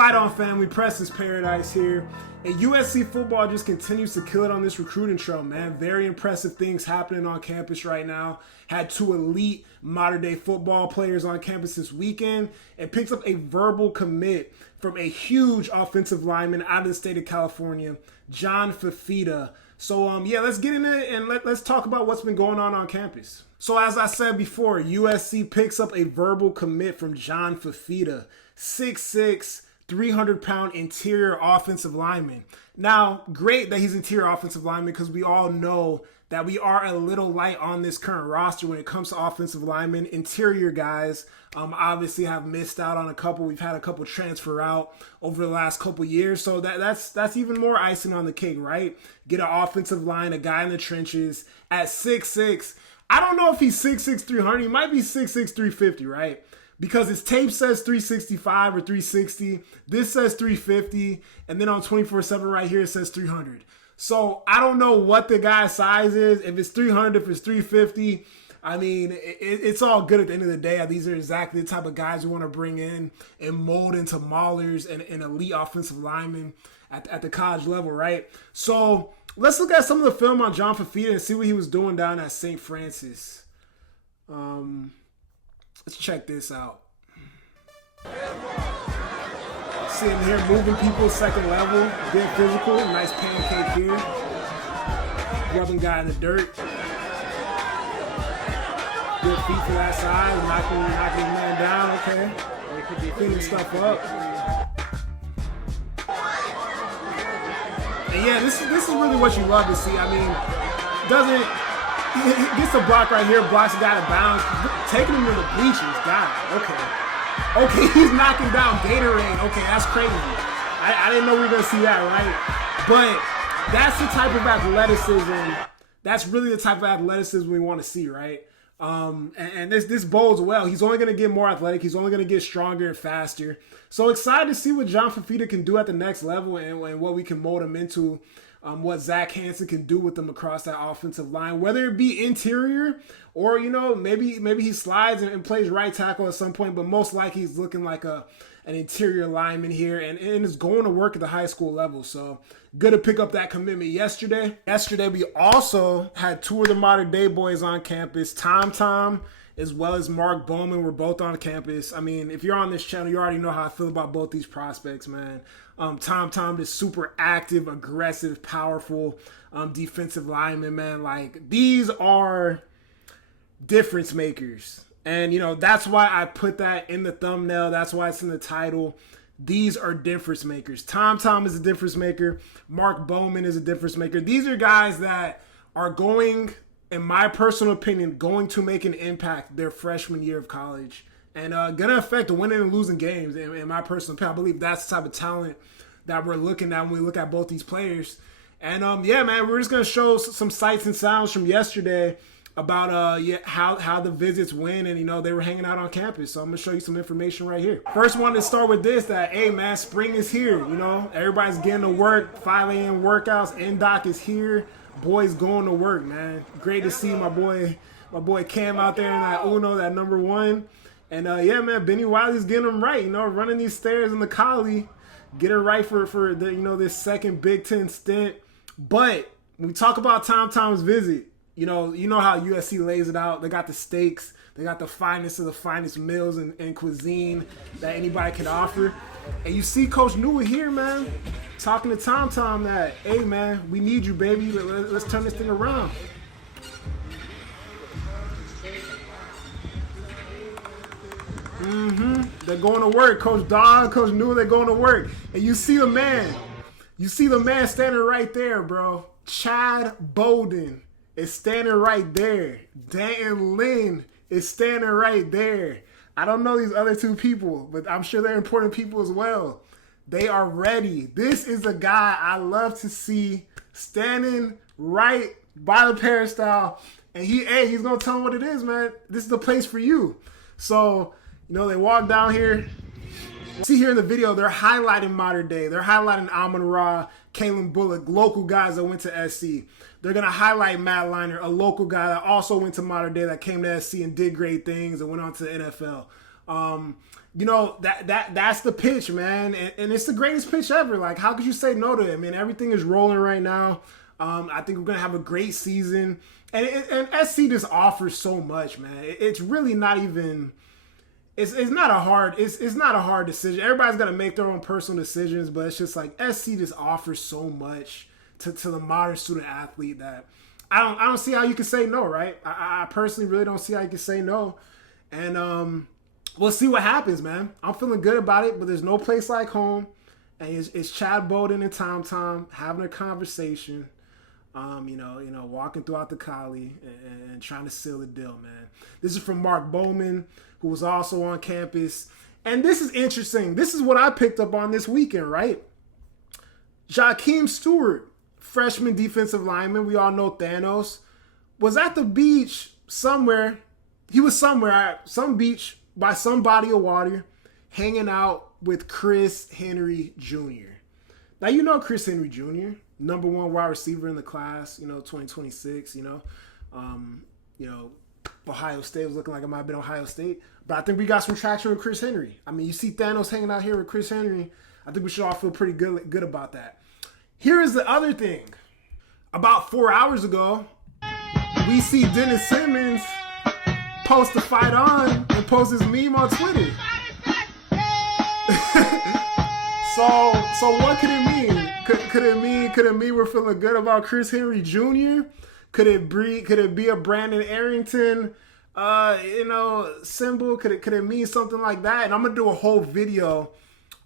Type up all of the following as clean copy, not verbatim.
Fight on, family. Preston's Paradise here. And USC football just continues to kill it on this recruiting trail, man. Very impressive things happening on campus right now. Had two elite modern-day football players on campus this weekend. And picks up a verbal commit from a huge offensive lineman out of the state of California, John Fifita. So, yeah, let's get into it and let's talk about what's been going on campus. So, as I said before, USC picks up a verbal commit from John Fifita, 6'6", 300-pound interior offensive lineman. Now, great that he's interior offensive lineman because we all know that we are a little light on this current roster when it comes to offensive linemen. Interior guys obviously have missed out on a couple. We've had a couple transfer out over the last couple years. So that's even more icing on the cake, right? Get an offensive line, a guy in the trenches at 6'6". I don't know if he's 6'6", 300. He might be 6'6", 350, right? Because his tape says 365 or 360. This says 350. And then on 24/7 right here, it says 300. So I don't know what the guy's size is. If it's 300, if it's 350, I mean, it's all good at the end of the day. These are exactly the type of guys we want to bring in and mold into maulers and elite offensive linemen at the college level, right? So let's look at some of the film on John Fifita and see what he was doing down at St. Francis. Let's check this out. Sitting here moving people second level, good physical, nice pancake here. Rubbing guy in the dirt. Good feet for that side, knocking his man down, okay. Cleaning stuff up. And yeah, this is really what you love to see. I mean, he gets a block right here, blocks the guy to bounds, taking him to the bleachers. God, okay, he's knocking down Gatorade. Okay, that's crazy. I didn't know we were gonna see that, right? But that's the type of athleticism. That's really the type of athleticism we want to see, right? And this bodes well. He's only gonna get more athletic. He's only gonna get stronger and faster. So excited to see what John Fifita can do at the next level and what we can mold him into. What Zach Hanson can do with them across that offensive line, whether it be interior or, maybe he slides and plays right tackle at some point, but most likely he's looking like an interior lineman here and is going to work at the high school level. So good to pick up that commitment yesterday. Yesterday, we also had two of the modern day boys on campus, Tom as well as Mark Bowman were both on campus. I mean, if you're on this channel, you already know how I feel about both these prospects, man. Tom is super active, aggressive, powerful defensive lineman, man. Like, these are difference makers. And, that's why I put that in the thumbnail. That's why it's in the title. These are difference makers. Tom is a difference maker. Mark Bowman is a difference maker. These are guys that are going, in my personal opinion, going to make an impact their freshman year of college and going to affect winning and losing games. In my personal opinion, I believe that's the type of talent that we're looking at when we look at both these players. And, yeah, man, we're just going to show some sights and sounds from yesterday about how the visits went and, they were hanging out on campus. So I'm going to show you some information right here. First, wanted to start with this, that, hey, man, spring is here, Everybody's getting to work, 5 a.m. workouts, NDOC is here. Boys going to work, man. Great to see my boy Cam out there in that Uno, that number 1. And yeah, man, Benny Wiley's getting them right, running these stairs in the Collie, get it right for the this second Big Ten stint. But when we talk about Tom's visit, you know how USC lays it out. They got the steaks, they got the finest of the finest meals and cuisine that anybody could offer. And you see Coach Newell here, man, talking to Tom that, hey, man, we need you, baby. Let's turn this thing around. They're going to work. Coach Don, Coach Newell, they're going to work. And you see the man. You see the man standing right there, bro. Chad Bowden is standing right there. Danton Lynn is standing right there. I don't know these other two people, but I'm sure they're important people as well. They are ready. This is a guy I love to see standing right by the peristyle. And he's going to tell them what it is, man. This is the place for you. So, they walk down here. See here in the video, they're highlighting modern day. They're highlighting Amon-Ra, Kalen Bullock, local guys that went to SC. They're going to highlight Matt Leinart, a local guy that also went to modern day that came to SC and did great things and went on to the NFL. That's the pitch, man, and it's the greatest pitch ever. Like, how could you say no to it? I mean, everything is rolling right now. I think we're gonna have a great season, and SC just offers so much, man. It's really not even. It's not a hard decision. Everybody's got to make their own personal decisions, but it's just like SC just offers so much to the modern student athlete that I don't see how you can say no, right? I personally really don't see how you can say no, and we'll see what happens, man. I'm feeling good about it, but there's no place like home, and it's Chad Bowden and Tom having a conversation. Walking throughout the Cali and trying to seal the deal, man. This is from Mark Bowman, who was also on campus. And this is interesting. This is what I picked up on this weekend, right? Jakeem Stewart, freshman defensive lineman, we all know Thanos, was at the beach somewhere. He was somewhere at some beach by some body of water hanging out with Chris Henry Jr. Now, you know Chris Henry Jr., number one wide receiver in the class, 2026, Ohio State was looking like it might have been Ohio State. But I think we got some traction with Chris Henry. I mean, you see Thanos hanging out here with Chris Henry. I think we should all feel pretty good about that. Here is the other thing. About 4 hours ago, we see Dennis Simmons post the fight on and post his meme on Twitter. So what could it mean? Could it mean we're feeling good about Chris Henry Jr.? Could it be a Brandon Arrington symbol? Could it mean something like that? And I'm gonna do a whole video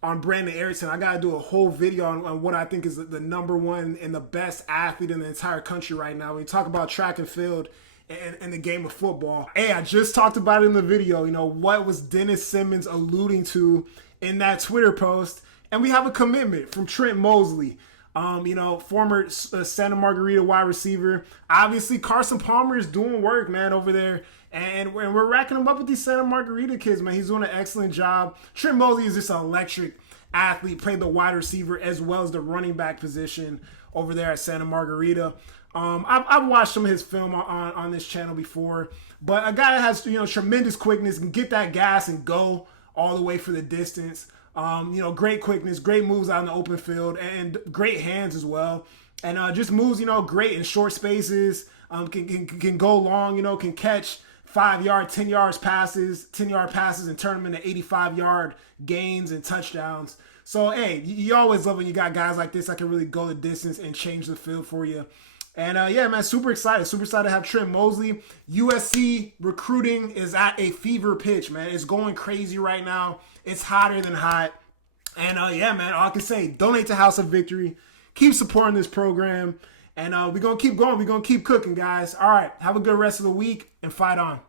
on Brandon Arrington. I gotta do a whole video on what I think is the number one and the best athlete in the entire country right now. When you talk about track and field and the game of football. Hey, I just talked about it in the video. What was Dennis Simmons alluding to in that Twitter post? And we have a commitment from Trent Mosley, former Santa Margarita wide receiver. Obviously, Carson Palmer is doing work, man, over there. And we're racking him up with these Santa Margarita kids, man. He's doing an excellent job. Trent Mosley is just an electric athlete, played the wide receiver as well as the running back position over there at Santa Margarita. I've watched some of his film on this channel before. But a guy that has, tremendous quickness, can get that gas and go all the way for the distance. Great quickness, great moves out in the open field, and great hands as well. And just moves, great in short spaces. Can go long, can catch 5-yard, 10-yard passes, and turn them into 85-yard gains and touchdowns. So, hey, you always love when you got guys like this that can really go the distance and change the field for you. And, man, super excited to have Trent Mosley. USC recruiting is at a fever pitch, man. It's going crazy right now. It's hotter than hot. And, man, all I can say, donate to House of Victory. Keep supporting this program. And we're going to keep going. We're going to keep cooking, guys. All right, have a good rest of the week and fight on.